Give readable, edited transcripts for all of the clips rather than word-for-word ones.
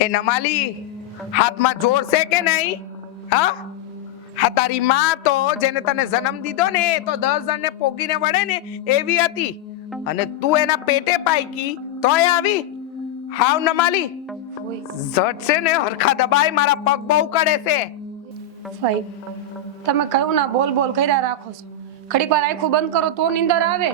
એ નમાલી હાથમાં જોર છે કે નહીં? હા હા, તારી માં તો જેને તને જન્મ દીધો ને એ તો 10 જણને પોગીને વળે ને એવી હતી, અને તું એના પેટે પાઈકી તોય આવી. હાવ નમાલી ઝટ છે ને હરખા દબાઈ, મારા પગ બહુ કડે છે. ભાઈ તમે કયું ના બોલ બોલ કર્યા રાખો છો. ઘડીક વાર આંખું બંધ કરો તો નીંદર આવે ને.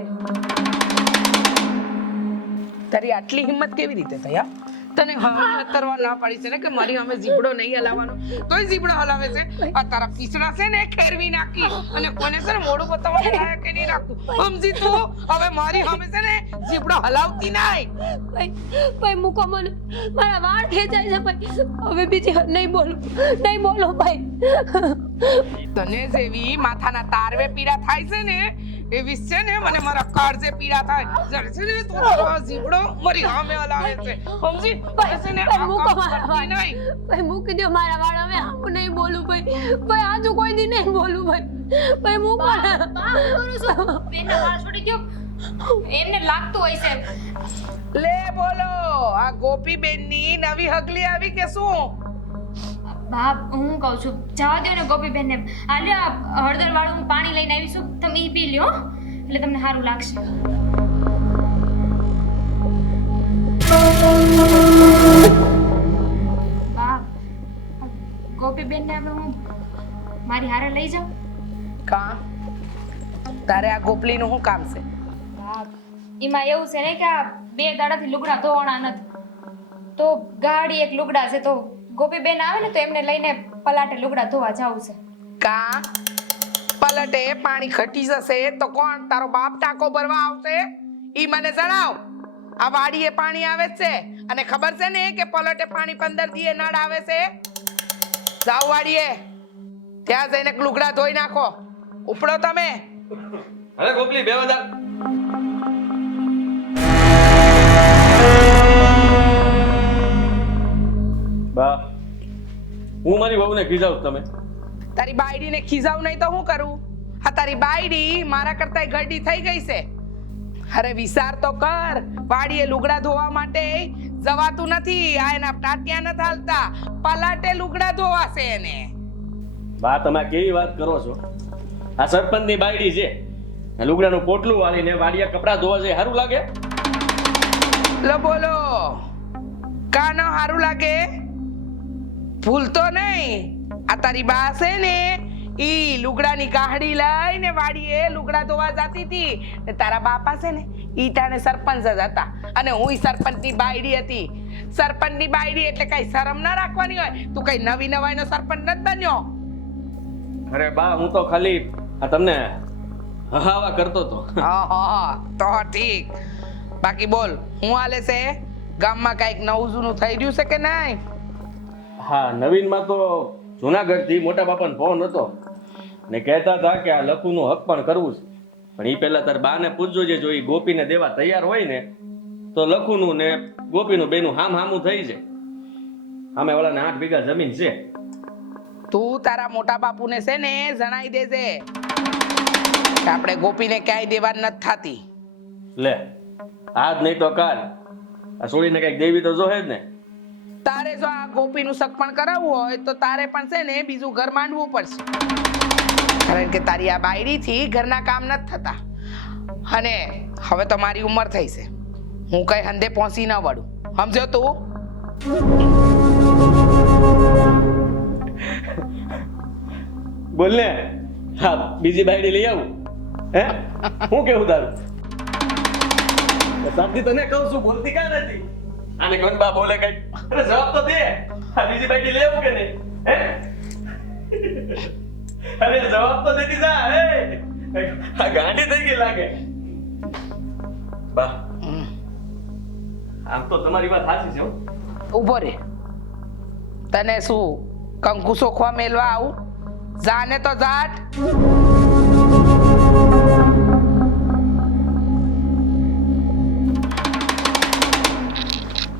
તારી આટલી હિંમત કેવી રીતે થઈ? હા, તને હતરવા ના પાડી છે ને કે મારી સામે જીબડો નહીં હલાવવાનો, તોય જીબડો હલાવે છે. આ તારા પીછડા છે ને ખેરવી નાખી અને કોને છે ને મોઢું બતાવવા લાયક કે નહીં રાખતું, સમજી તું? હવે મારી સામે છે ને જીબડો હલાવતી નહીં. ભાઈ મૂકો મને, મારા વાળ ખેંચાય છે ભાઈ. હવે બીજી વાર નહીં બોલો ભાઈ. તને જેવી માથાના તારવે પીડા થાય છે ને એવી છે ને મને મારા કાળજે પીડા થાય જ્યારે છે ને તો જીબડો મારી સામે હલાવે છે, સમજી? છે ને મૂકો મારા વાળ. ભાઈ મૂકી દો મારા વાળ. હવે હું નહીં બોલું ભાઈ આજુ કોઈ દી નહીં બોલું ભાઈ મૂકો ના. બેનના વાળ છોડી દો, એમને લાગતું હોય છે. લે બોલો, આ ગોપી બેનની નવી હગલી આવી કે શું? બાપ હું કહું છું જવા દો ને ગોપીબેનને. હાલ્યો આ હળદર વાળું હું પાણી લઈને આવી છું, તમે ઈ પી લ્યો એટલે તમને સારું લાગશે. બાપ ગોપીબેનને હવે હું મારી હારે લઈ જાઉં? કા તારે આ ગોપલીનું શું કામ છે? બાપ એમાં એવું છે ને કે આ 2 દાડાથી લુગડા ધોવાના નથી, તો ગાડી એક લુગડા છે, તો ગોપીબેન આવે ને તો એમને લઈને પલાટે લુગડા ધોવા જાવું છે. કા પલટે પાણી ઘટી જશે તો કોણ તારો બાપ ટાંકો ભરવા આવશે? ઈ મને જણાવ. આ વાડીએ પાણી આવે છે અને ખબર છે ને કે પલટે પાણી 15 દીએ નળ આવે છે. જાવ વાડીએ, ત્યાં જઈને લુગડા ધોઈ નાખો. ઉપડો તમે. અરે ગોપલી બેવદા. બા હું મારી વહુને ખીજાવું તમે? તારી બાયડીને ખીજાવ નહીં તો હું કરું? આ તારી બાયડી મારા કરતા ગરડી થઈ ગઈ છે. અરે વિચાર તો કર, વાડીએ લુગડા ધોવા માટે જવાતું નથી. આ એના ટાટિયા નથી હાલતા, પલાટે લુગડા ધોવાશે એને. બા તમે કેવી વાત કરો છો? આ સરપંચની બાયડી છે, લુગડાનું પોટલું વાળીને વાડિયા કપડા ધોવા છે, સારું લાગે? લો બોલો, કા ન સારું લાગે? ભૂલતો નહીં, આ તારી બા છે ને ઈ લુગડાની ગાહડી લઈને વાડીએ લુગડા ધોવા જતી હતી, ને તારા બાપા છે ને ઈ ટાણે સરપંચ જ હતા અને હું સરપંચની બાયડી હતી. સરપંચની બાયડી એટલે કઈ શરમ ના રાખવાની હોય? તું કઈ નવી નવાઈનો સરપંચ નથી બન્યો. અરે બા હું તો ખાલી આ તમને હહાવા કરતો તો. હા તો ઠીક. બાકી બોલ, હું હાલે છે? ગામમાં કઈક નવું જૂનું થઈ રહ્યું છે કે નહીં? હા, નવીનમાં તો જુનાગઢથી મોટા બાપાનો ફોન હતો ને કહેતા હતા કે આ લખુનું હક પણ કરવું છે, પણ એ પહેલા તાર બાને પૂછજો જે જો ઈ ગોપીને દેવા તૈયાર હોય ને તો લખુનું ને ગોપીનું બેનું હામું થઈ જાય. આમે વાળાને 8 વીઘા જમીન છે. તું તારા મોટા બાપુને છે ને જણાઈ દેજે કે આપણે ગોપીને ક્યાંય દેવા નથી થતી. લે આજ નહીં તો કાલ આ છોડીને કઈક દેવી તો જોહે જ ને. તારે જો આ ગોપીનું સગપણ કરાવવું હોય તો તારે પણ છે ને બીજું ઘર માંડવું પડશે, કારણ કે તારી આ બાયડીથી ઘરના કામ નથી થતા. અને હવે તો મારી ઉંમર થઈ છે, હું કઈ હંધે પહોંચી ન વળું, સમજો તું? બોલ ને, હા બીજી બાયડી લઈ આવું? હે હું કેવું તારું? સાચી તને કહું છું, બોલતી કાં નથી? આને કોણ બા બોલે કઈ? અરે જવાબ તો દે. આ બીજી બાયડી લઈ આવું કે નહીં? હે અરે જવાબ તો દેતી જા. હે આ ગાંડી થઈ ગઈ લાગે. બા આમ તો તમારી વાત સાચી છે. ઉભો રે, તને શું કંકુ સોખવા મેલવા આવું? જાને તો જાટ.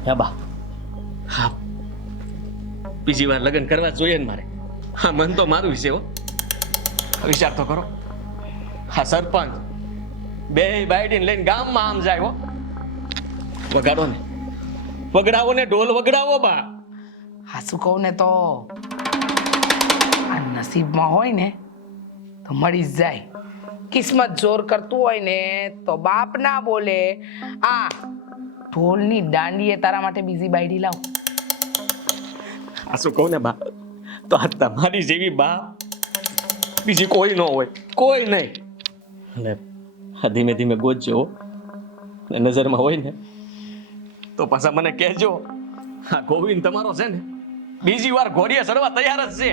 હે બા, હા બીજી વાર લગ્ન કરવા જોઈએ ને મારે? હા મન તો મારું છે હો. વિચાર તો કરો, હા સરપંચ બે બાયડીને લઈને ગામમાં આમ જાય હો. વગાડો ને, વગડાવો ને ઢોલ વગડાવો બા. હાસુ કહું ને તો આ નસીબમાં હોય ને તો મળી જ જાય. કિસ્મત જોર કરતું હોય ને તો બાપ ના બોલે. આ ઢોલની દાંડીએ તારા માટે બીજી બાયડી લાવ. આ શું કહું ને બા, તો આ તમારી જેવી બા બીજી કોઈ ન હોય, કોઈ નહીં. અને આ ધીમે ધીમે ગોતજો હો. ને નજરમાં હોય ને તો પાછા મને કહેજો. આ ગોવિંદ તમારો છે ને બીજી વાર ઘોડીએ ચડવા તૈયાર જ છે.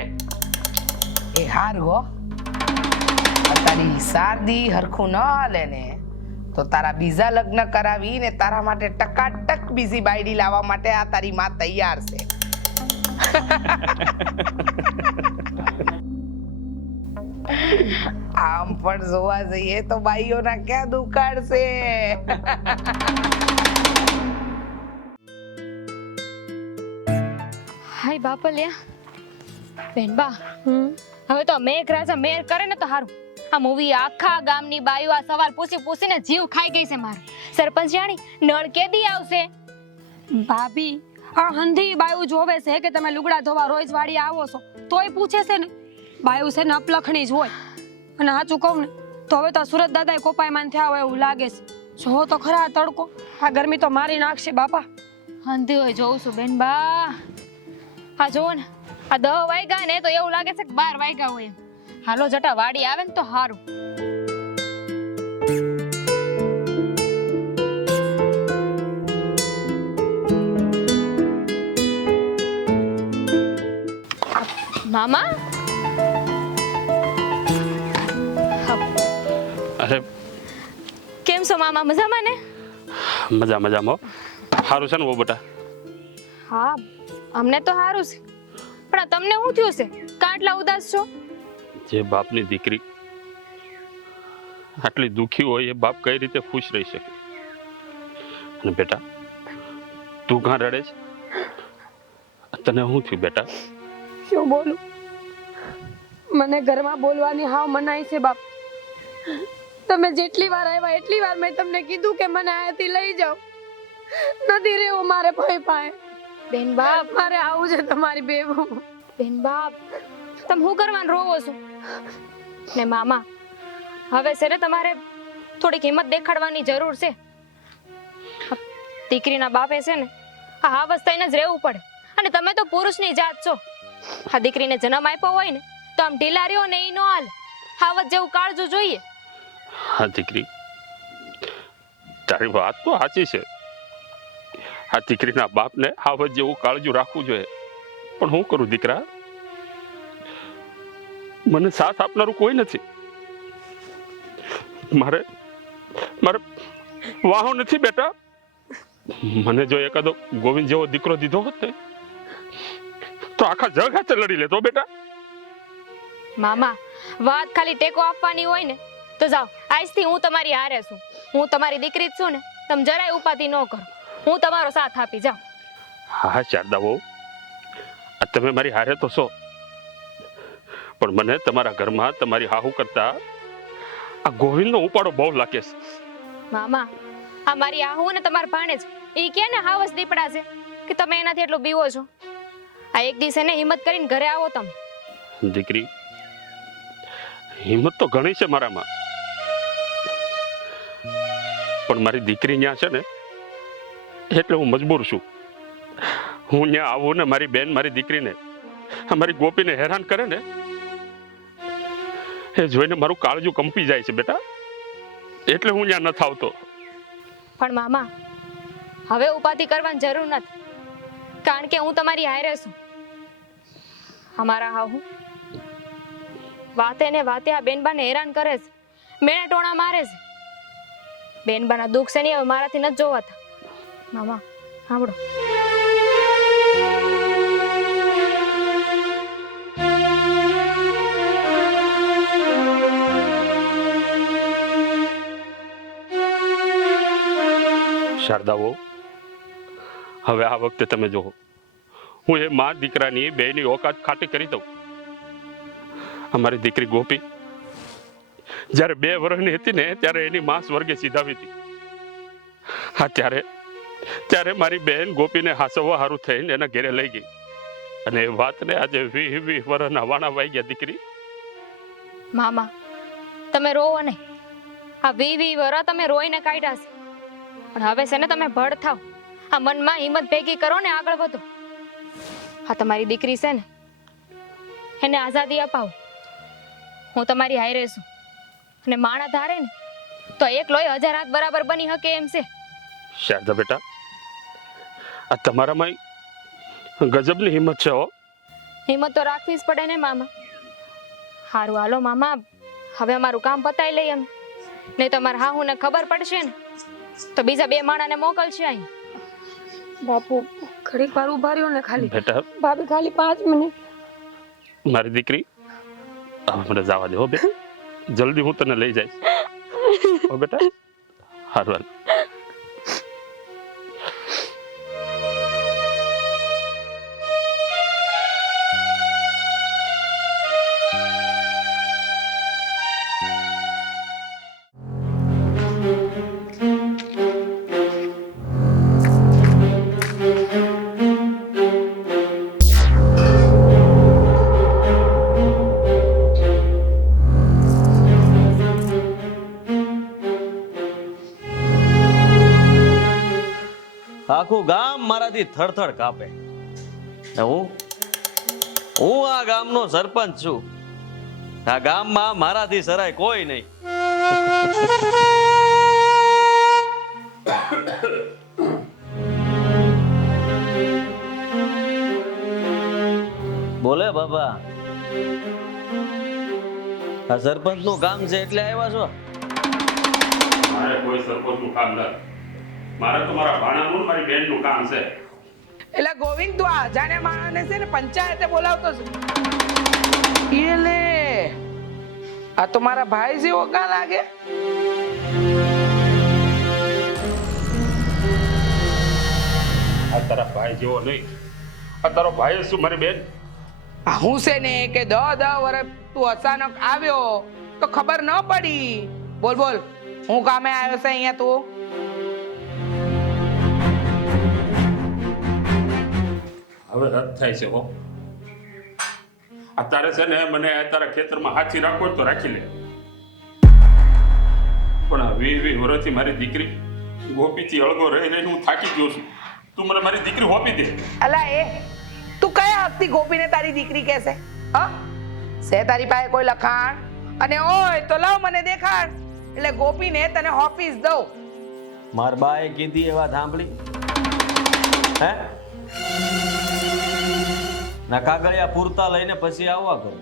એ હાર હો, તારી શાદી હરખું ન હાલે ને તો તારા બીજા લગ્ન કરાવી ને તારા માટે ટકાટક બીજી બાયડી લાવવા માટે આ તારી માં તૈયાર છે. આમ પણ જોવા જઈએ તો બાઈઓના ક્યાં દુકાળ છે. હાય બાપલિયા બેનબા, હવે તો મેઘરાજા મેર કરે ને તો હારું. આ મૂવી આખા ગામની બાઈઓ આ સવાલ પૂછી પૂછીને જીવ ખાઈ ગઈ છે મારે. સરપંચ જાણી નળ કેદી આવશે? ભાભી આ હંધી બાયું જોવે છે કે તમે લુગડા ધોવા રોજ વાડી આવો છો તોય પૂછે છે ને. બાયું છે ને અપલખણી જ હોય. અને સાચું કહું ને તો હવે તો સુરત દાદાએ કોપાયમાન થયા હોય એવું લાગે છે. જો તો ખરા આ તડકો, આ ગરમી તો મારી નાખશે બાપા. હંધી હોય જોઉં છું બેનબા. આ જોવો ને, આ 10 વાગ્યા ને તો એવું લાગે છે કે 12 વાગ્યા હોય. હાલો જટા વાડી આવે ને તો હારું. મામા, અરે કેમ છો મામા? મજામાં ને? મજામાં. સારું છે ને વો બેટા? હા, અમને તો સારું છે. પણ આ તમને શું થયું છે? કાટલા ઉદાસ છો? જે બાપની દીકરી આટલી દુખી હોય એ બાપ કઈ રીતે ખુશ રહી શકે? અને બેટા તું કાં રડે છે? તને શું થયું બેટા? શું બોલું? મને ઘરમાં બોલવાની હાવ મનાઈ છે બાપ. તમે જેટલી વાર આવ્યા એટલી વાર મેં તમને કીધું કે મને અહીંયાથી લઈ જાઓ. નથી રહેવું મારે ભાઈ પાસે. બેન બાપ, મારે આવું છે તમારી બેવું. બેન બાપ, તમે શું કરવાનું રોવો છો? ને મામા, હવે છે ને તમારે થોડીક હિંમત દેખાડવાની જરૂર છે. દીકરીના બાપે છે ને આ અવસ્થાને જ રહેવું પડે. અને તમે તો પુરુષની જાત છો. આ દીકરીને જન્મ આપ્યો હોય ને તો આમ ઢીલા રહ્યો ને એ નો હાલ. હાવત જેવું કાળજું જોઈએ. હા દીકરી, તારી વાત તો સાચી છે. આ દીકરીના બાપને હાવત જેવું કાળજું રાખવું જોઈએ. પણ હું કરું દીકરા, મને સાથ આપનારું કોઈ નથી. મારે વાહો નથી બેટા. મને જો એકાદો ગોવિંદ જેવો દીકરો દીધો હોત ને તો આખા જગ હાથે લડી લેતો બેટા. મામા, વાત ખાલી ટેકો આપવાની હોય ને તો જાઓ. આજથી હું તમારી હારે છું. હું તમારી દીકરી જ છું ને. તમે જરાય ઉપાધિ ન કરો. હું તમારો સાથ આપી જાઉં. હા શારદા બહુ, તમે મારી હારે તો છો, પણ મને તમારા ઘરમાં તમારી હાહુ કરતા આ ગોવિંદનો ઉપાડો બહુ લાગે છે. મામા, આ મારી આહુ ને તમારા ભાણેજ એ કે ને હાવસ દીપડા છે કે તમે એનાથી એટલો બીવો છો. આ એક દિવસે ને હિંમત કરીને ઘરે આવો તમે. દીકરી, હિંમત તો ઘણી છે મારામાં, પણ મારી દીકરી ત્યાં છે ને એટલે હું મજબૂર છું. હું ત્યાં આવું ને મારી બેન મારી દીકરીને મારી ગોપીને હેરાન કરે ને એ જોઈને મારું કાળજું કંપી જાય છે બેટા. એટલે હું ત્યાં નથી આવતો. પણ મામા, હવે ઉપાધિ કરવાની જરૂર નથી. કારણ કે હું તમારી હારે છું. અમારા હાહુ વાતે ને વાતે આ બેનબાને હેરાન કરે છે. મેણે ટોણા મારે છે. બેનબાના દુઃખ છે ને હવે મારાથી નથી જોવાતા. મામા સાંભળો. શારદાઓ, હવે આ વખતે તમે જોવો, હું એ મા દીકરાની બેની ઓકાત ખાટી કરી દઉં. અમારી દીકરી ગોપી જ્યારે 2 વર્ષની હતી ને ત્યારે એની માં સ્વર્ગે સીધાવી હતી. હા, ત્યારે મારી બેન ગોપીને હાસવવા હારું થઈને એના ઘેરે લઈ ગઈ. અને એ વાતને આજે 20 વર્ષના વાણા વાઈ ગયા દીકરી. મામા તમે રોવો નહીં. આ 20 વર્ષ તમે રોઈને કાઢ્યા છે, પણ હવે છે ને તમે ભડ થાવ. આ મનમાં હિંમત ભેગી કરો ને આગળ વધો. આ તમારી દીકરી છે ને, એને આઝાદી અપાવો. હું તમારી હારે છું, અને માણા ધારે ને તો એકલોય 1000 હાથ બરાબર બની શકે એમ છે. શારદા બેટા, આ તમારામાં ગજબની હિંમત છે હો. હિંમત તો રાખવી જ પડે ને મામા. હારું હાલો મામા, હવે અમારું કામ પતાવી લઈએ અમે, નહીં તો મારા હાહુને ખબર પડશે ને તો બીજા 2 માણાને મોકલશે અહીં. બાપુ ઘડીક વાર ઉભા રહ્યો ને ખાલી. બેટા ભાભી ખાલી 5 મિનિટ. મારી દીકરી, મને જવા દે હો બે. જલ્દી હું તને લઈ જઈશ હો બેટા. હારું હાલ. આખું ગામ મારાથી થરથર કાપે. ને હું આ ગામનો સરપંચ છું. આ ગામમાં મારાથી સરાય કોઈ નહીં. બોલે બાબા, આ સરપંચ નું કામ છે એટલે આવ્યા છો? મારે કોઈ સરપંચનું કામ નથી. મારે તો મારા ભાણાનું મારી બેનનું કામ છે. એટલે ગોવિંદ, તું આ અજાણ્યા માણસને છે ને પંચાયતે બોલાવતો છે? એ લે, આ તો મારા ભાઈ જેવો કા લાગે. આ તારા ભાઈ જેવો નહીં. આ તારો ભાઈ શું મારી બેન? આ હું છે ને કે 10 વર્ષ તું અચાનક આવ્યો તો ખબર ન પડી. બોલ બોલ, હું કામે આવ્યો છે અહીંયા તું? હવે રદ થાય છે હો. અત્યારે છે ને મને તારા ખેતરમાં હાથી રાખવો હોય તો રાખી લે, પણ આ 20 વર્ષથી મારી દીકરી ગોપીથી અળગો રહી રહીને હું થાકી ગયો છું. તું મને મારી દીકરી હોપી દે. અલા એ, તું કયા હકથી ગોપીને તારી દીકરી કહેશે? હા, છે તારી પાસે કોઈ લખાણ? અને હોય તો લાવ મને દેખાડ, એટલે ગોપીને તને હોપીસ દઉં. માર બાએ કીધી એ વાત સાંભળી? હે ના, કાગળિયા પૂરતા લઈને પછી આવવા કરું.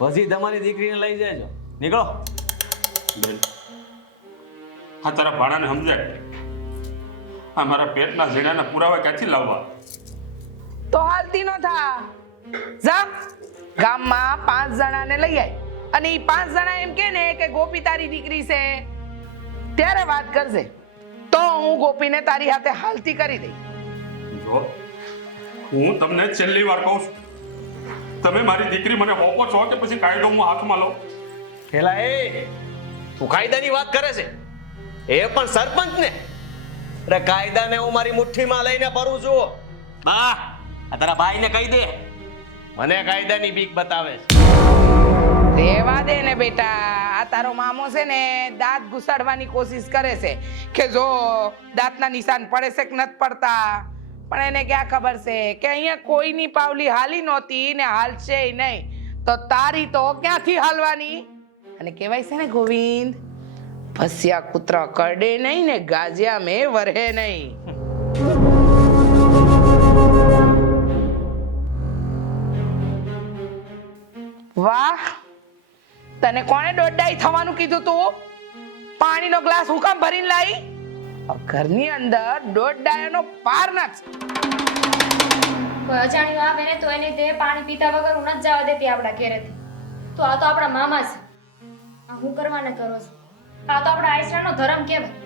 પછી તમારી દીકરીને લઈ જાયજો. નીકળો. બેન, હા તારા ભાણાને સમજાય. આ મારા પેટના ઝીણાના પુરાવા ક્યાંથી લાવવા? તો હાલતી નો થા. જા ગામમાં 5 જણાને લઈ આય, અને એ 5 જણા એમ કે ને કે ગોપી તારી દીકરી છે, ત્યારે વાત કરશે. તો હું ગોપીને તારી હાથે હાલતી કરી દઈ. જો હું તમને છેલ્લી વાર કહું છું, તમે મારી દીકરી મને હોપો છો કે પછી કાયદો હું હાથમાં લઉં? પેલા એ તું કાયદાની વાત કરે છે? એ પણ સરપંચ ને? અરે કાયદાને હું મારી મુઠ્ઠીમાં લઈને ફરું છું. બા, આ તારા ભાઈને કહી દે, મને કાયદાની બીક બતાવે છે. રેવા દે ને બેટા, આ તારો મામો છે ને દાંત ઘુસાડવાની કોશિશ કરે છે કે જો દાંતના નિશાન પડે છે કે નથી પડતા. પણ એને ક્યાં ખબર છે કે અહીંયા કોઈની પાવલી હાલી નહોતી ને હાલશે નહીં, તો તારી તો ક્યાંથી હાલવાની? અને કહેવાય છે ને ગોવિંદ, ભસ્યા કૂતરા કરડે નહીં ને ગાજ્યા મેં વરહે નહીં. વાહ, તને કોણે દોડાઈ થવાનું કીધું તું? પાણીનો ગ્લાસ હું કામ ભરીને લાવી? ઘરની અંદર દોડાયાનો પાર નાખ. કોઈ અજાણ્યું આવે ને તો એને તે પાણી પીતા વગર હું નથી જવા દેતી આપણા ઘરેથી. તો આ તો આપણા મામા છે, આ હું કરવાને કરો છો. આ તો આપણા આયસરાનો ધર્મ કહેવાય.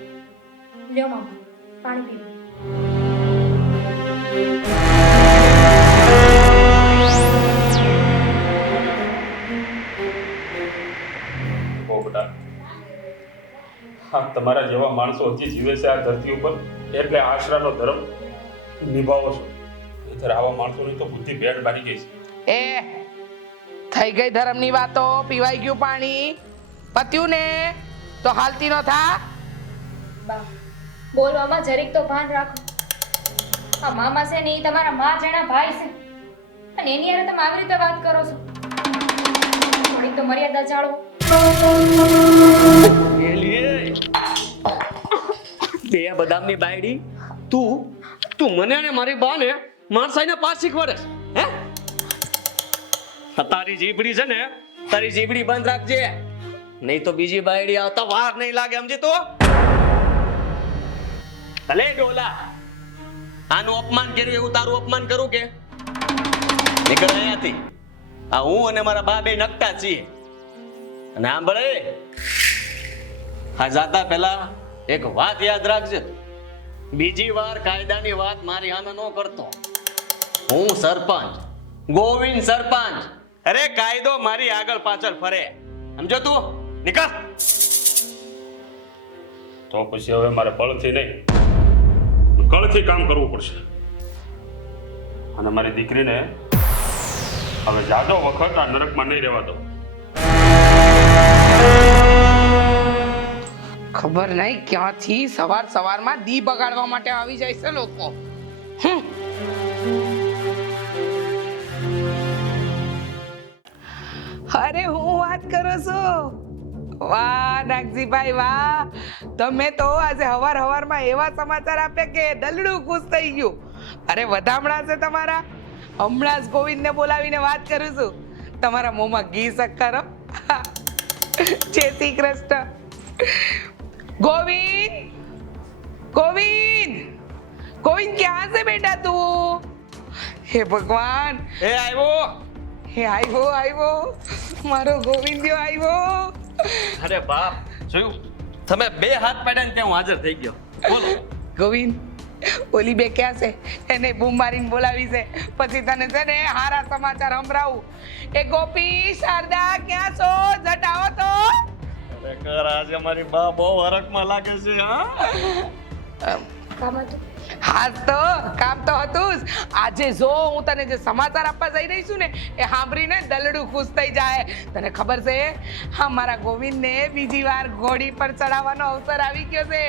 લ્યો મામા, પાણી પીવો. તમારા જેવા માણસો હજી જીવે છે આ ધરતી ઉપર, એટલે આશરાનો ધર્મ નિભાવો છો. નહીંતર આવા માણસોની તો બુદ્ધિ ભેળ મારી ગઈ છે. એ થઈ ગઈ ધર્મની વાતો, પીવાઈ ગયું પાણી, પત્યું ને તો હાલતી નો થા. બા બોલવામાં જરીક તો ભાન રાખો. આ મામા છે ને એ તમારા મા જેના ભાઈ છે અને એની હારે તમે આવી રીતે વાત કરો છો. થોડીક તો મર્યાદા જાળવો. બે બદામની બાયડી તું મને અને મારી બાને માણસાઈને પાસ શીખવાડે હે? તારી જીભડી છે ને, તારી જીભડી બંધ રાખજે, નહીં તો બીજી બાયડી આવતા વાર નહીં લાગે, સમજી તો? ભલે ડોલા, આનું અપમાન કર્યું એવું તારું અપમાન કરું કે? નીકળ અહીંયાથી. આ હું અને મારા બા બે નકટા છીએ. અને સાંભળે, આ જાતા પહેલા એક વાત યાદ રાખજે, બીજી વાર કાયદાની વાત મારી સામે ન કરતો. હું સરપંચ, ગોવિંદ સરપંચ. અરે કાયદો મારી આગળ પાછળ ફરે, સમજો તું? નીકળ. તો પછી હવે મારે બળથી નહીં, કળથી કામ કરવું પડશે. અને મારી દીકરીને હવે જાજો વખત આ નરકમાં નહીં રહેવા દઉં. ખબર નહીં ક્યાંથી સવાર સવારમાં દી બગાડવા માટે આવી જાય છે લોકો. અરે હું વાત કરો છો? વાહ નાગજીભાઈ વાહ, તમે તો આજે હવારમાં એવા સમાચાર આપ્યા કે દલડું ખુશ થઈ ગયું. અરે વધામણા છે તમારા. હમણાં જ ગોવિંદને બોલાવીને વાત કરું છું. તમારા મોંમાં ઘી શક્કર. જય શ્રી કૃષ્ણ. गोविंद गोविंद गोविंद क्या से बेटा तू? हे भगवान, એ આવ્યો. हे आयो मारो गोविंद्यो आयो. અરે બાપ, જોયું તમે બે હાથ પાડ્યા ને ત્યાં હું હાજર થઈ ગયો. બોલો गोविंद, ઓલી બે ક્યાં છે? એને બૂમ મારીને બોલાવી છે, પછી તને છે ને હારા સમાચાર સંભળાવું. એ ગોપી, શારદા ક્યાં છો? જટ આવો તો. ખરેખર આજે મારી બા બહુ હરખમાં લાગે છે. હા કામ હતું. હા તો કામ તો હતું જ. આજે જો હું તને જે સમાચાર આપવા જઈ રહી છું ને એ સાંભળીને દલડું ખુશ થઈ જાય. તને ખબર છે, હા મારા ગોવિંદને બીજી વાર ઘોડી પર ચડાવવાનો અવસર આવી ગયો છે.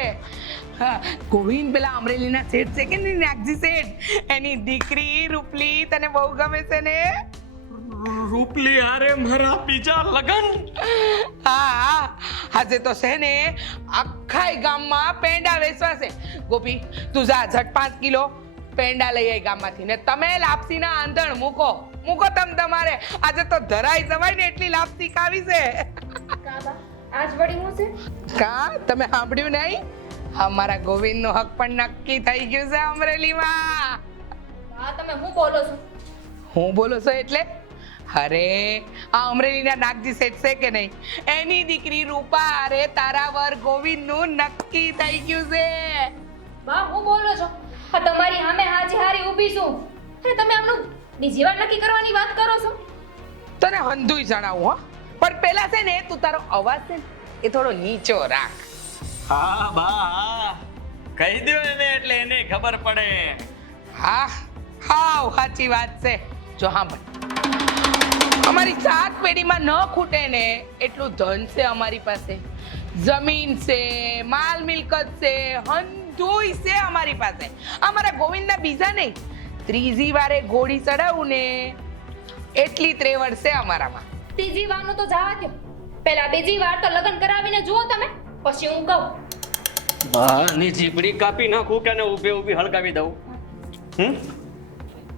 હા, ગોવિંદ પેલા અમરેલીના શેઠ છે કે નહીં, નાગજી શેઠ, એની દીકરી રૂપલી તને બહુ ગમે છે ને? રૂપલી હારે મારા બીજા લગન. હા, આજે તો છે ને આખા ગામમાં પેંડા વેચવા છે. ગોપી તું જા, ઝટ 5 કિલો પેંડા લઈ આય ગામમાંથી, ને તમે લાપસીના આંધણ મૂકો તમારે. આજે તો ધરાઈ જવાય ને એટલી લાપસી ખાવી છે. કાબા આજ વળી હું છે? કા તમે સાંભળ્યું નહીં? અમારા ગોવિંદનો હક પણ નક્કી થઈ ગયું છે અમરેલીમાં. હા તમે હું બોલો છો? હું બોલો છો એટલે? અરે આ અમરેલીના નાગજી શેઠ છે કે નહીં, એની દીકરી રૂપા અરે તારા વર ગોવિંદનું નક્કી થઈ ગયું છે. બા હું બોલો છો? આ તમારી સામે હાજી હારી ઊભી છું અને તમે આમનું બીજી વાર નક્કી કરવાની વાત કરો છો? તને હંધુય જણાવું હો, પણ પેલા છે ને તું તારો અવાજ છે ને એ થોડો નીચો રાખ. હા બા હા, કહી દો એને એટલે એને ખબર પડે. હા હાવ સાચી વાત છે. જો સાંભળ, અમારી 7 પેઢીમાં ન ખૂટે ને એટલું ધન છે અમારી પાસે. જમીન છે, માલ મિલકત છે, હંધુય છે અમારી પાસે. અમારા ગોવિંદના બીજા નહીં, ત્રીજી વારે ઘોડી ચડાવું ને એટલી ત્રેવડ છે અમારામાં. ત્રીજી વારનું તો જવા દો, પહેલા બીજી વાર તો લગ્ન કરાવીને જુઓ તમે, પછી હું કહું. બાની જીભડી કાપી નાખું કે ઊભે ઊભી હળગાવી દઉં?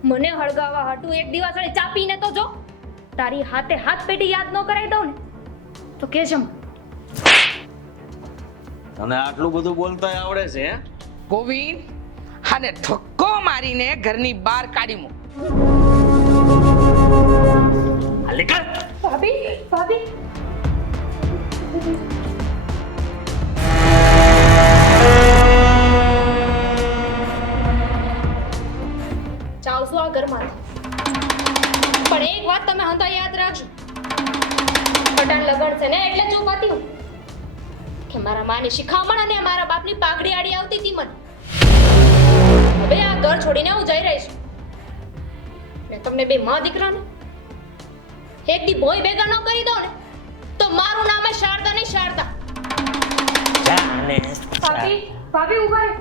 મને હળગાવા હાટું એક દિવસ ચાપીને તો જો. તારી હાથે હાથ પેટી યાદ ન કરાવી દઉં ને તો કેજે. તને આટલું બધું બોલતા આવડે છે? ગોવિંદ, આને ધક્કો મારીને ઘરની બહાર કાઢી મૂક. ભાભી ભાભી જાઉં છું આ ઘરમાં, પણ એક વાત તમે હંધા યાદ રાખજો. પટાણ લગન છે ને એટલે ચૂપ હતી હું કે મારા માની શિખામણ અને મારા બાપની પાઘડી આડી આવતી હતી મને. હવે આ ઘર છોડીને હું જઈ રહી છું. તમને બે માં દીકરાને એક દી ભોય ભેગા ન કરી દો ને તો મારું નામ છે શારદા નહીં શારદા. ભાભી ભાભી ઉભા રહો.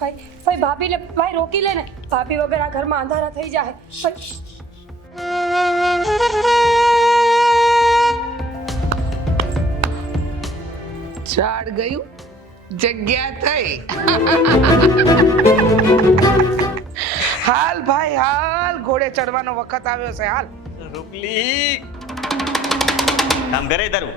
ભાઈ ભાભીને ભાઈ રોકી લે ને. ભાભી વગર આ ઘરમાં અંધારા થઈ જાય. ભાઈ ઝાડ ગયું, જગ્યા થઈ. હાલ ભાઈ હાલ, ઘોડે ચડવાનો વખત આવ્યો છે. હાલ રૂપલી કામ કરે તારું.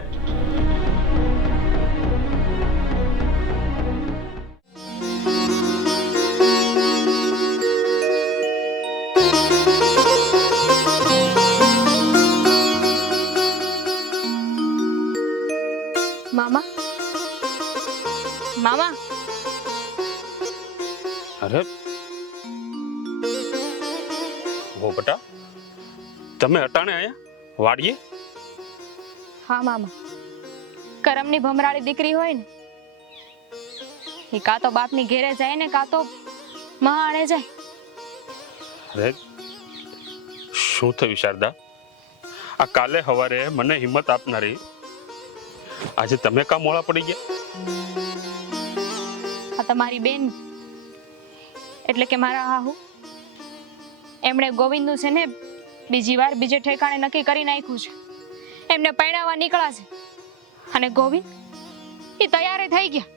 મામા મામા અરે ઓ બટા, તમે અટાણે આયા વાડીએ? હા મામા, કરમની ભમરાળી દીકરી હોય ને એ કાં તો બાપની ઘેરે જાય ને કાં તો મહાણે જાય. અરે શું થયું શારદા? આ કાલે સવારે મને હિંમત આપનારી આજે તમે કાં મોડા પડી ગયા? આ તમારી બેન એટલે કે મારા હાહુ એમણે ગોવિંદનું છે ને બીજી વાર બીજે ઠેકાણે નક્કી કરી નાખ્યું છે. એમને પરણાવવા નીકળ્યા છે અને ગોવિંદ એ તૈયાર થઈ ગયા.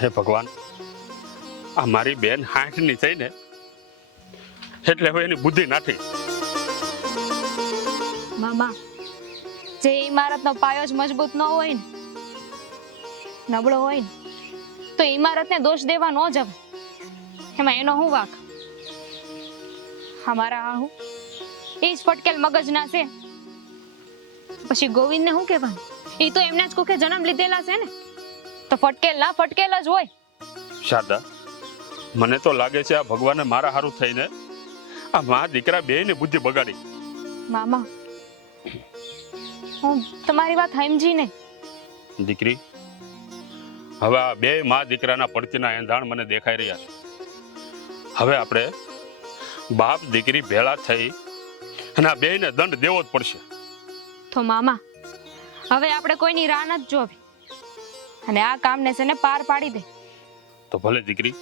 હે ભગવાન, આ મારી બેન 60 ની થઈ ને એટલે હવે એની બુદ્ધિ નાઠી. મામા, જે ઇમારતનો પાયો જ મજબૂત ન હોય ને, નબળો હોય ને, તો ઇમારતને દોષ દેવા ન જવે. એમાં એનો શું વાંક? અમારા હાહુ એ જ ફટકેલ મગજના છે. પછી ગોવિંદને શું કહેવાનું? એ તો એમના જ કુખે જન્મ લીધેલા છે ને, તો ફટકેલ ના ફટકેલ જ હોય. શારદા, મને તો લાગે છે આ ભગવાને મારા હારું થઈને આ મા દીકરા બેયની બુદ્ધિ બગાડી. મામા, હું તમારી વાત સમજી ને. દીકરી, હવે આ બે મા દીકરાના પડતીના એંધાણ મને દેખાઈ રહ્યા છે. હવે આપણે બાપ દીકરી ભેળા થઈ અને આ બેયને દંડ દેવો જ પડશે. તો મામા, હવે આપણે કોઈની રાહ નથી જોવી અને આ કામને છે ને પાર પાડી દે. તો ભલે દીકરી,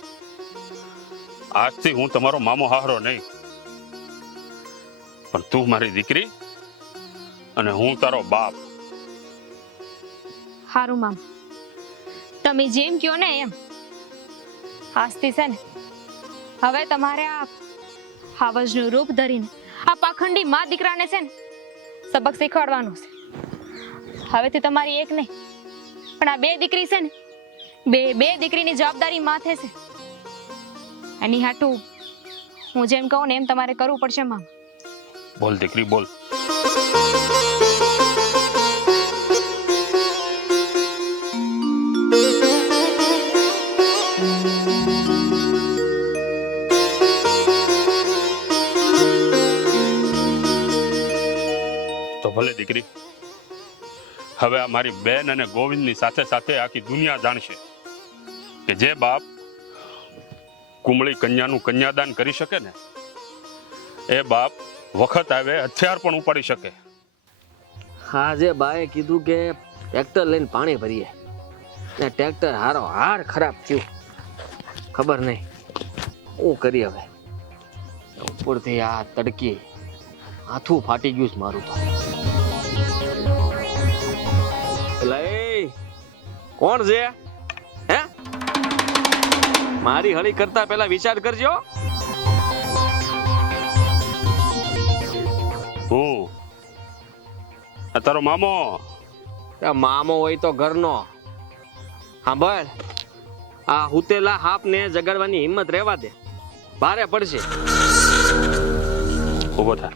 આજથી હું તમારો મામો હારો નહીં, પણ તું મારી દીકરી અને હું તારો બાપ. હારું મામા, તમે જેમ કહો ને એમ. આજથી છે ને હવે તમારે આ હાવજનું રૂપ ધરીને આ પાખંડી મા દીકરાને છે ને સબક શીખવાડવાનું છે. હવેથી તમારી એક નહીં પણ આ બે દીકરી છે ને બે દીકરીની જવાબદારી માથે છે. એની હાટું હું જેમ કહું ને એમ તમારે કરવું પડશે મામા. બોલ દીકરી બોલ. તો ભલે દીકરી, હવે આ મારી બેન અને ગોવિંદની સાથે સાથે આખી દુનિયા જાણશે કે જે બાપ કુમળી કન્યાનું કન્યાદાન કરી શકે ને એ બાપ વખત આવે હથિયાર પણ ઉપાડી શકે. હા, જે બાએ કીધું કે ટ્રેક્ટર લઈને પાણી ભરીએ ને ટ્રેક્ટર હારો હાર ખરાબ થયું. ખબર નહીં શું કરી હવે. ઉપરથી આ તડકી હાથું ફાટી ગયું છે મારું. તો પેલા એ કોણ છે હે? મારી હળી કરતા પહેલા વિચાર કરજો. હું તારો મામો. મામો હોય તો ઘરનો. હા બોલ, આ હુતેલા હાપને જગાડવાની હિંમત રહેવા દે, ભારે પડશે. ઉભો થા.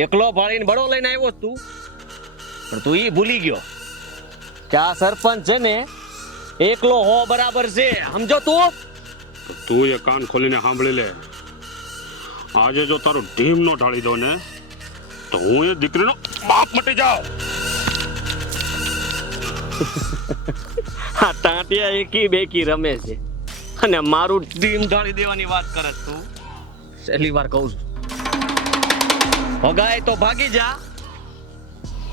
એકલો ભાળીને બળો લઈને આવ્યો તું, પણ તું ઈ ભૂલી ગયો કે આ સરપંચ છે ને એકલો હો બરાબર છે, સમજો તું? તું એ કાન ખોલીને સાંભળી લે. આજે જો તારું ઢીમ નો ઢાળી દો ને તો હું એ દીકરીનો બાપ મટી જાઉં. આ ટાંટિયા એકી બેકી રમે છે અને મારું ટીમ ઢાળી દેવાની વાત કરે છે તું. છેલ્લી વાર કહું છું, ભગાય તો ભાગી જા,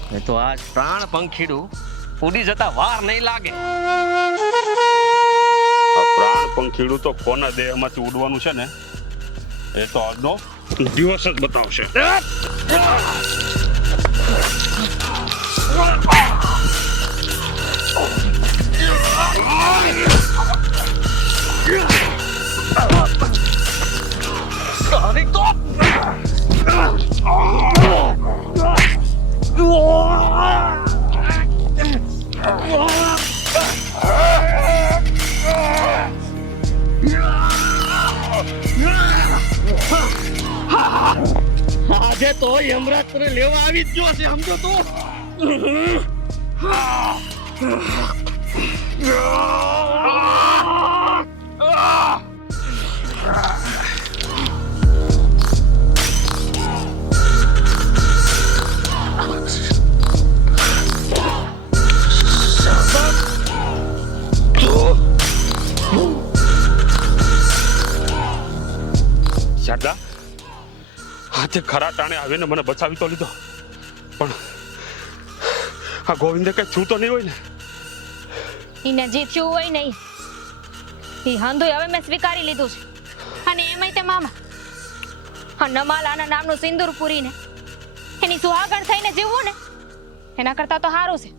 નહીં તો આજ પ્રાણ પંખીડું ઉડી જતા વાર નહીં લાગે. આ પ્રાણ પંખીડું તો કોના દેહમાંથી ઉડવાનું છે ને એ તો આજનો દિવસ જ બતાવશે. આજે તો યમરાજ તને લેવા આવી જ ગયો છે, સમજો તો. શારદા, આજે ખરા ટાણે આવીને મને બચાવી તો લીધો, પણ આ ગોવિંદે કઈ થયું તો નહીં હોય ને? એને જે થયું હોય નહીં એ હંધુય હવે મેં સ્વીકારી લીધું છે. અને એમાંય તે મામા આ નમાલાના નામનું સિંદૂર પૂરીને એની સુહાગણ થઈને જીવવું ને એના કરતા તો સારું છે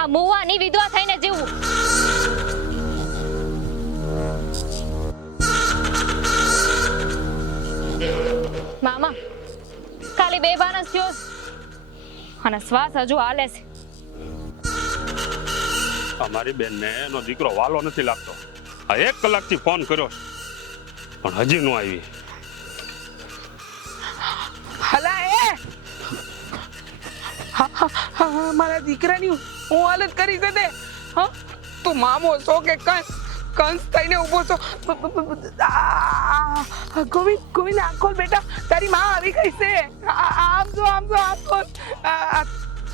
આ મુવાની વિધવા થઈને જીવવું. મામા ખાલી બેભાન જ થયો છે અને શ્વાસ હજુ હાલે છે. અમારી બેનને એનો દીકરો વાલો નથી લાગતો. આ 1 કલાકથી ફોન કર્યો પણ હજી નો આવી. હલા એ મારા દીકરાની હું હાલત કરી છે તે. હા, તું મામો છો કે કંસ થઈને ઊભો છો? ગોવિંદ, ગોવિંદ આંખ ખોલ બેટા, તારી માં આવી ગઈ છે. આમ જો આંખ ખોલ.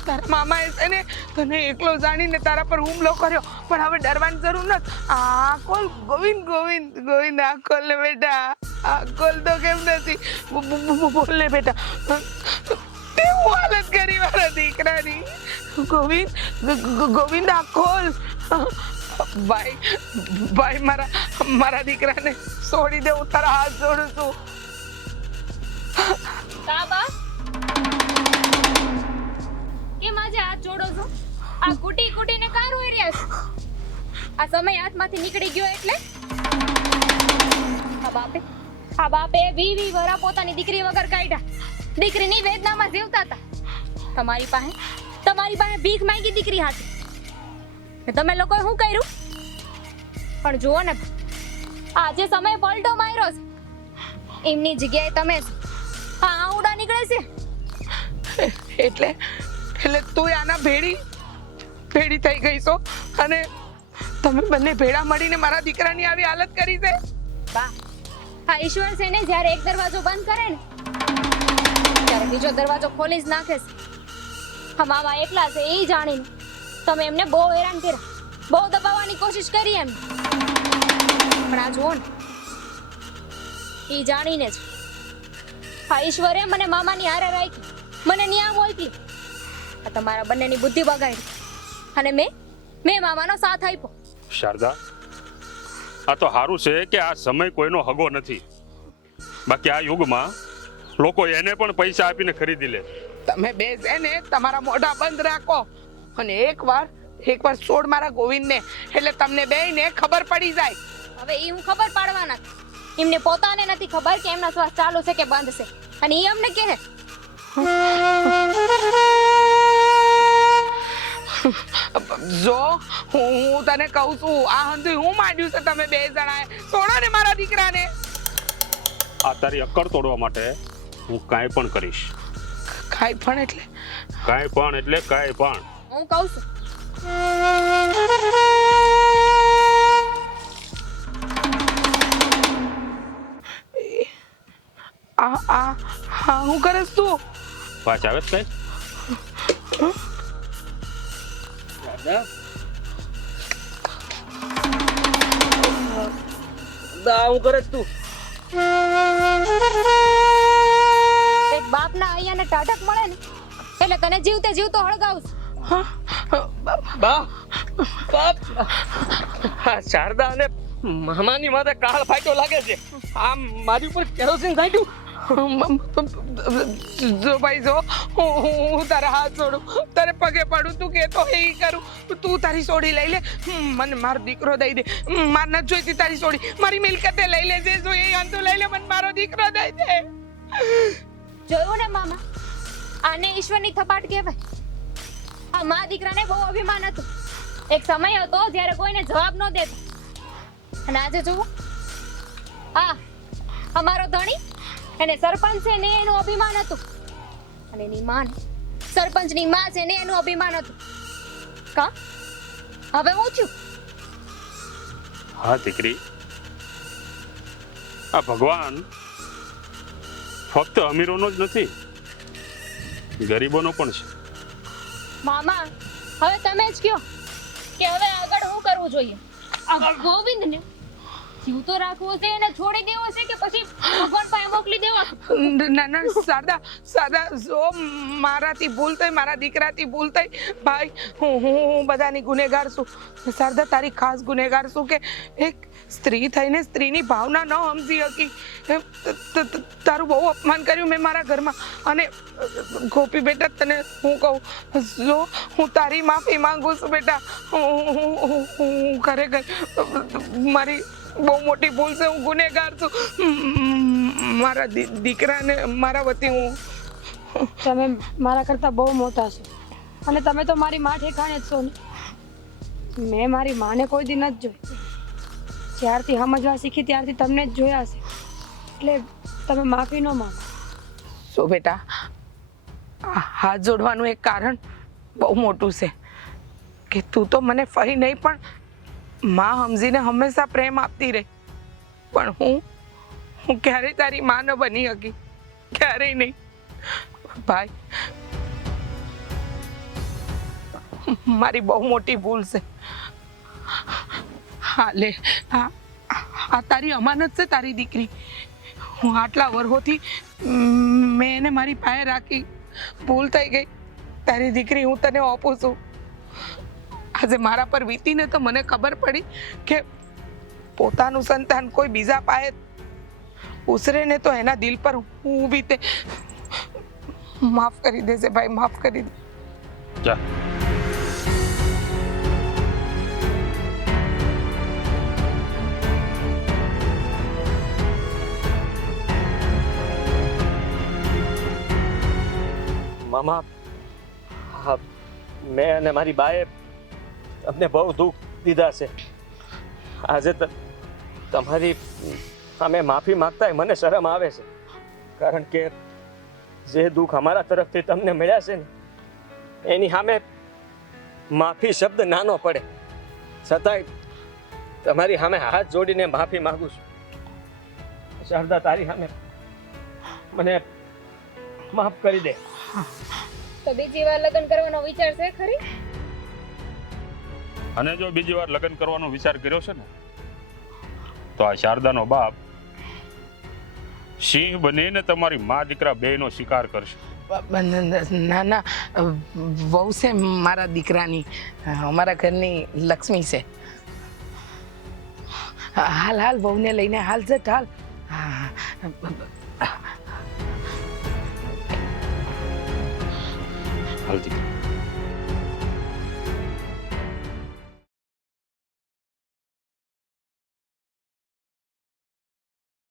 તારા મામાએ છે ને તને એકલો જાણીને તારા પર હુમલો કર્યો, પણ હવે ડરવાની જરૂર નથી. આંખ ખોલ ગોવિંદ, ગોવિંદ, ગોવિંદ આંખ ખોલ ને બેટા. આંખ ખોલ તો કેમ નથી? બોલ ને બેટા, કેવું હાલત કરી મારા દીકરાની? ગોવિંદ, ગોવિંદ આંખ ખોલ. ભાઈ, ભાઈ, મારા દીકરાને છોડી દે, હું તારા હાથ જોડું છું. કાબા કેમ આજે હાથ જોડો છો? આ કુટીને કા રોઈ રહ્યા છો? આ સમય હાથમાંથી નીકળી ગયો એટલે આ બાપે 20 વરા પોતાની દીકરી વગર કાઢ્યા. દીકરીની વેદનામાં જીવતા હતા. તમારી પાસે ભીખ માંગી દીકરી હાથે. તમે લોકોએ શું કર્યું? પણ જુઓ ને, આજે સમય પલટો માર્યો છે. એમની જગ્યાએ તમે આ આવડા નીકળે છે. એટલે તું આના ભેડી થઈ ગઈ છો અને તમે બંને ભેડા મળીને મારા દીકરાની આવી હાલત કરી છે. બા, આ ઈશ્વર છે ને જ્યારે એક દરવાજો બંધ કરે ને ત્યારે બીજો દરવાજો ખોલી જ નાખે છે. આ મામા એકલા છે એ જાણીને તમે એમને બહુ હેરાન કર્યા, બહુ દબાવવાની કોશિશ કરી એમ. પણ આ જુઓ ને, એ જાણીને જ આ ઈશ્વરે મને મામાની હારે રાખી, મને ન્યા મોકલી. આ તમારા બંનેની બુદ્ધિ બગાડી અને મેં મામાનો સાથ આપ્યો. શારદા, આ તો સારું છે કે આ સમય કોઈનો હગો નથી. બાકી આ યુગમાં લોકો એને પણ પૈસા આપીને ખરીદી લે. તમે બે છે ને તમારા મોઢા બંધ રાખો અને એકવાર છોડ મારા ગોવિંદને, એટલે તમને બેયને ખબર પડી જાય. હવે એ હું ખબર પાડવાના છે. એમને પોતાને નથી ખબર કે એમના શ્વાસ ચાલુ છે કે બંધ છે, અને એ અમને કહે. જો હું તને કહું છું, આ હંધુય હું માંડ્યું છે તમે બે જણાએ. છોડો ને મારા દીકરાને. આ તારી અક્કડ તોડવા માટે હું કાંઈ પણ કરીશ. કાંઈ પણ એટલે? કાંઈ પણ એટલે કાંઈ પણ. હું કહું છું હું કરીશ તું? પાછ આવે છે કઈ હું કરે તું? એક બાપના અહીંયાને ટાઢક મળે ને એટલે તને જીવતે જીવતો હળગાવશ. બા બાપ આ શારદા અને મામાની માથે કાળ ફાટ્યો લાગે છે. આ મારી ઉપર કેરોસીન છાંટ્યું. જો ભાઈ જો હું તારા હાથ છોડું, તારે પગે પડું, તું કહેતો એ કરું. તું તારી સોડી લઈ લે, મને મારો દીકરો દઈ દે. માર નથી જોઈતી તારી સોડી, મારી મિલકતે લઈ લે, જે જોઈએ અંતુ લઈ લે, મને મારો દીકરો દઈ દે. જોયું ને મામા, આને ઈશ્વરની થપાટ કહેવાય. આ મા દીકરાને બહુ અભિમાન હતું. એક સમય હતો જ્યારે કોઈને જવાબ ન દેતો, અને આજે જુઓ હા અમારો ધણી એને સરપંચ છે ને એનું અભિમાન હતું, અને એની માં સરપંચની માં છે ને એનું અભિમાન હતું. કા હવે હું છું? હા દીકરી, આ ભગવાન ફક્ત અમીરોનો જ નથી, ગરીબોનો પણ છે. મામા હવે તમે જ કહો કે હવે આગળ શું કરવું જોઈએ. આ ગોવિંદને જીવતો રાખવો છે એને છોડી દેવો છે કે પછી ભગવાન પાસે મોકલી દેવો? ના ના સાદા જો મારાથી ભૂલ થઈ, મારા દીકરાથી ભૂલ થઈ ભાઈ. હું બધાની ગુનેગાર છું. શારદા તારી ખાસ ગુનેગાર છું કે એક સ્ત્રી થઈને સ્ત્રીની ભાવના ન સમજી શકી. તારું બહુ અપમાન કર્યું મેં મારા ઘરમાં. અને ગોપી બેટા તને હું કહું, જો હું તારી માફી માંગુ છું બેટા. હું ખરેખર મારી બહુ મોટી ભૂલ છે, હું ગુનેગાર છું. મારા દીકરાને મારા વતી હું. તમે મારા કરતાં બહુ મોટા છો, અને તમે તો મારી માં ઠેકાણે જ છો ને. મેં મારી માને કોઈ દી નથી જોઈ. જ્યારથી સમજવા શીખી ત્યારથી તમને જ જોયા છે, એટલે તમે માફી ન માંગો. સો બેટા, હાથ જોડવાનું એક કારણ બહુ મોટું છે કે તું તો મને ફરી નહીં પણ માં સમજીને હંમેશા પ્રેમ આપતી રહી, પણ હું ક્યારેય તારી માં ન બની શકી, ક્યારેય નહીં ભાઈ. મારી બહુ મોટી ભૂલ છે. હા લે, આ તારી અમાનત છે, તારી દીકરી. હું આટલા વર્ષોથી મેં એને મારી પાસે રાખી, ભૂલ થઈ ગઈ. તારી દીકરી હું તને આપું છું. આજે મારા પર વીતીને તો મને ખબર પડી કે પોતાનું સંતાન કોઈ બીજા પાસે ઉછરે ને તો એના દિલ પર હું વીતે. માફ કરી દેજે ભાઈ, માફ કરી દે. જા મામા, હા, મેં અને મારી બાએ તમને બહુ દુઃખ દીધા છે. આજે તમારી સામે માફી માંગતા મને શરમ આવે છે, કારણ કે જે દુઃખ અમારા તરફથી તમને મળ્યા છે ને એની સામે માફી શબ્દ નાનો પડે. છતાંય તમારી સામે હાથ જોડીને માફી માંગુ છું. શારદા, તારી સામે મને માફ કરી દે. તો બીજી વાર લગ્ન કરવાનો વિચાર છે ખરી? અને જો બીજી વાર લગ્ન કરવાનો વિચાર કર્યો છે ને તો આ શારદાનો બાપ સિંહ બનીને તમારી મા દીકરા બેયનો શિકાર કરશે. ના ના, વહુ છે મારા દીકરાની, અમારા ઘરની લક્ષ્મી છે. હાલ હાલ વહુને લઈને હાલ જટ હાલ. હાલતી